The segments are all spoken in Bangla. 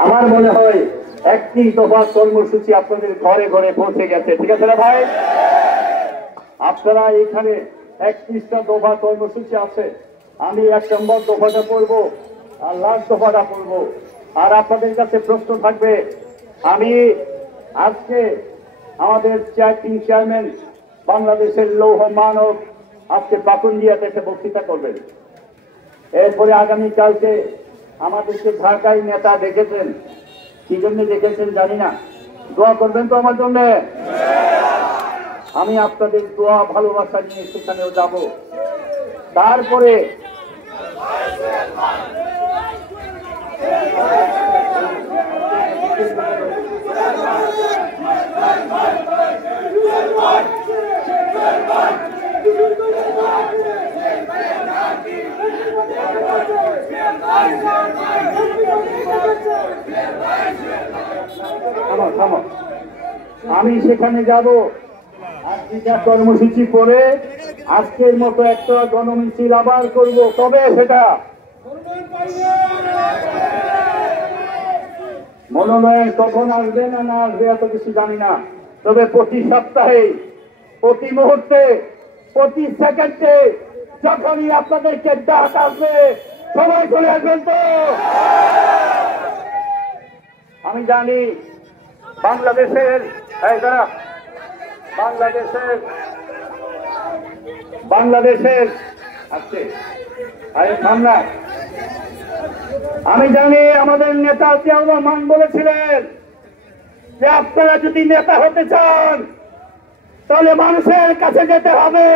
আমার মনে হয় 31 দফা কর্মসূচি আপনাদের ঘরে ঘরে পৌঁছে গেছে, ঠিক আছে না ভাই? আপনারা এখানে 31টা দফা কর্মসূচি আছে, আমি 1 নম্বর দফাটা পড়বো আর লাস্ট দফাটা পড়বো। আর আপনাদের কাছে প্রশ্ন থাকবে, আমি আজকে আমাদের চেয়ারম্যান বাংলাদেশের লৌহ মানব আজকে পাকুন্দিয়াতে এসে বক্তৃতা করবেন। এরপরে আগামীকালকে আমাদেরকে ঢাকায় নেতা ডেকেছেন, কি জন্য ডেকেছেন জানি না, দোয়া করবেন তো আমার জন্য? আমি আপনাদের দোয়া ভালোবাসা নিয়ে সেখানেও যাব। তারপরে আমি সেখানে যাব, আজকের কর্মসূচি পরে আজকের মতো একটা গণমিছিল আবার করব। তবে সেটা মনোনয়ন কখন আসবে না না আসবে এত কিছু জানি না, তবে প্রতি সপ্তাহে, প্রতি মুহূর্তে, প্রতি সেকেন্ডে যখনই আপনাদেরকে ডাক আসবে সবাই চলে আসবেন তো। আমি জানি বাংলাদেশের আছে সামনা, আমি জানি আমাদের নেতা জিয়াউর রহমান বলেছিলেন যে আপনারা যদি নেতা হতে চান তাহলে মানুষের কাছে যেতে হবে।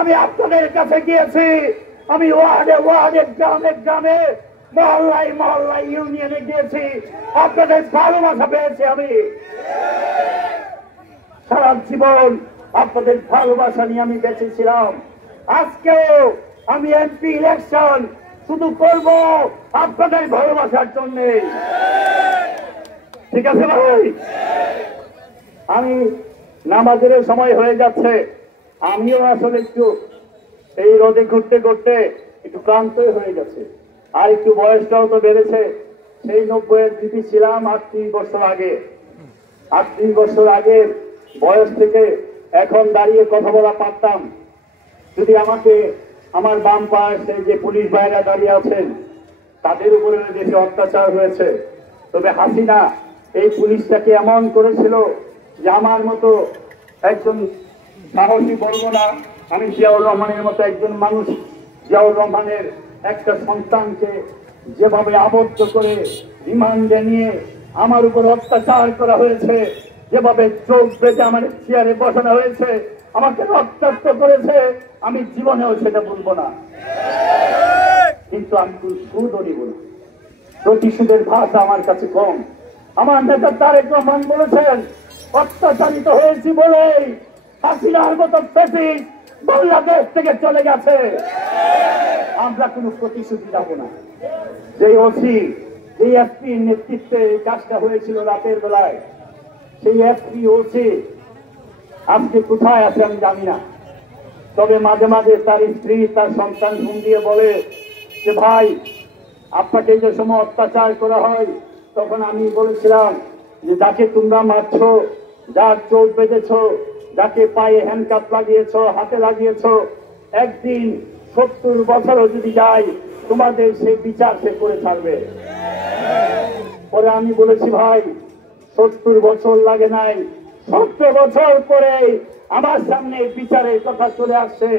আমি আপনাদের কাছে গিয়েছি, আমি ওয়ার্ডে ওয়ার্ডে গ্রামে গ্রামে মহল্লায় মহল্লায় ইউনিয়নে গিয়েছি, আপনাদের ভালোবাসা পেয়েছি। আমি সারা জীবন আপনাদের ভালোবাসা নিয়ে আমি বেঁচেছিলাম। আজকেও আমি এমপি ইলেকশন শুধু করব আপনাদের ভালোবাসার জন্য, ঠিক আছে ভাই? আমি নামাজের সময় হয়ে যাচ্ছে, আমিও আসলে একটু এই রোদে ঘুরতে ঘুরতে একটু ক্লান্ত হয়ে গেছে, আর একটু বয়সটাও তো বেড়েছে। সেই 90-এর দিদি ছিলাম 38 বছর আগে। 38 বছর আগে বয়স থেকে এখন দাঁড়িয়ে কথা বলা পারতাম যদি আমাকে আমার বাম পাশে যে পুলিশ ভাইরা দাঁড়িয়ে আছেন তাদের উপরে দেশে অত্যাচার হয়েছে। তবে হাসিনা এই পুলিশটাকে এমন করেছিল যে আমার মতো একজন সাহসী বলবো না, আমি জিয়াউর রহমানের মতো একজন মানুষ, জিয়াউর রহমানের একটা সন্তানকে যেভাবে আবদ্ধ করে রিমান্ডে নিয়ে আমার উপর অত্যাচার করা হয়েছে, যেভাবে চোখ বেঁধে আমার চেয়ারে বসানো হয়েছে, আমাকে রক্তাক্ত করেছে, আমি জীবনেও সেটা বলবো না। কিন্তু আমি সুদও নিব না, প্রতিশোধের ভাষা আমার কাছে কম। আমার নেতা তারেক রহমান বলেছেন অত্যাচারিত হয়েছি বলেই হাসিনার মতো ফ্যাসিস্ট বাংলাদেশ থেকে চলে গেছে। আমরা কোনো প্রতিশ্রুতি যাব না। যে ওসি, যে এসপির নেতৃত্বে এই কাজটা হয়েছিল রাতের বেলায়, সেই এসপি ওসি আজকে কোথায় আছে আমি জানি না। তবে মাঝে মাঝে তার স্ত্রী, তার সন্তান ফোন দিয়ে বলে যে ভাই আপনাকে যে সময় অত্যাচার করা হয় তখন আমি বলেছিলাম যে যাকে তোমরা মারছ, যার চোখ বেঁধেছ, যাকে পায়ে হ্যান্ডকাপ লাগিয়েছ, হাতে লাগিয়েছ, একদিন 70 বছরও যদি যায় তোমাদের সেই বিচার সে করে ছাড়বে। পরে আমি বলেছি ভাই 70 বছর লাগে নাই, 70 বছর পরে আমার সামনে বিচারের কথা চলে আসছে।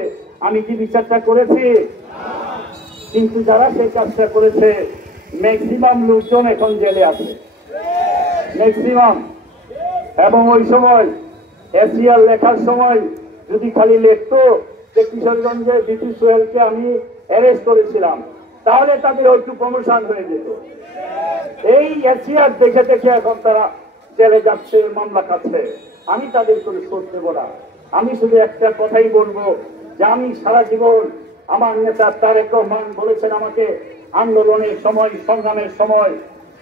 আমি কি বিচারটা করেছি? কিন্তু যারা সেই কাজটা করেছে ম্যাক্সিমাম লোকজন এখন জেলে আছে, ম্যাক্সিমাম। এবং ওই সময় এসিআর লেখার সময় যদি খালি লিখতো যে কিশোরগঞ্জে বিপি সোহেলকে আমি অ্যারেস্ট করেছিলাম তাহলে তাদের একটু প্রমোশন হয়ে যেত। এই এসিআর দেখে দেখে এখন তারা জেলে যাচ্ছে, মামলা খাচ্ছে। আমি তাদের করে শোধ দেব না। আমি শুধু একটা কথাই বলবো যে আমি সারা জীবন, আমার নেতা তারেক রহমান বলেছেন আমাকে আন্দোলনের সময়, সংগ্রামের সময়,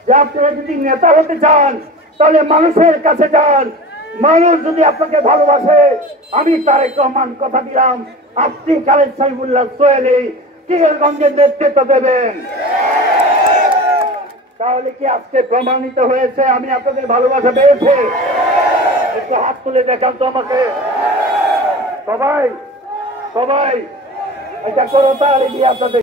যে আপনারা যদি নেতা হতে চান তাহলে মানুষের কাছে যান। মানুষ যদি আপনাকে ভালোবাসে, আমি তারেক রহমান কথা দিলাম আপনি খালেদ সাইফুল্লাহ সোহেল কিশোরগঞ্জের নেতৃত্ব দেবেন। তাহলে কি আজকে প্রমাণিত হয়েছে আমি আপনাদের ভালোবাসা পেয়েছি? একটু হাত তুলে দেখান তো আমাকে। সবাই সবাই এটা করো, তাহলে কি আপনাদের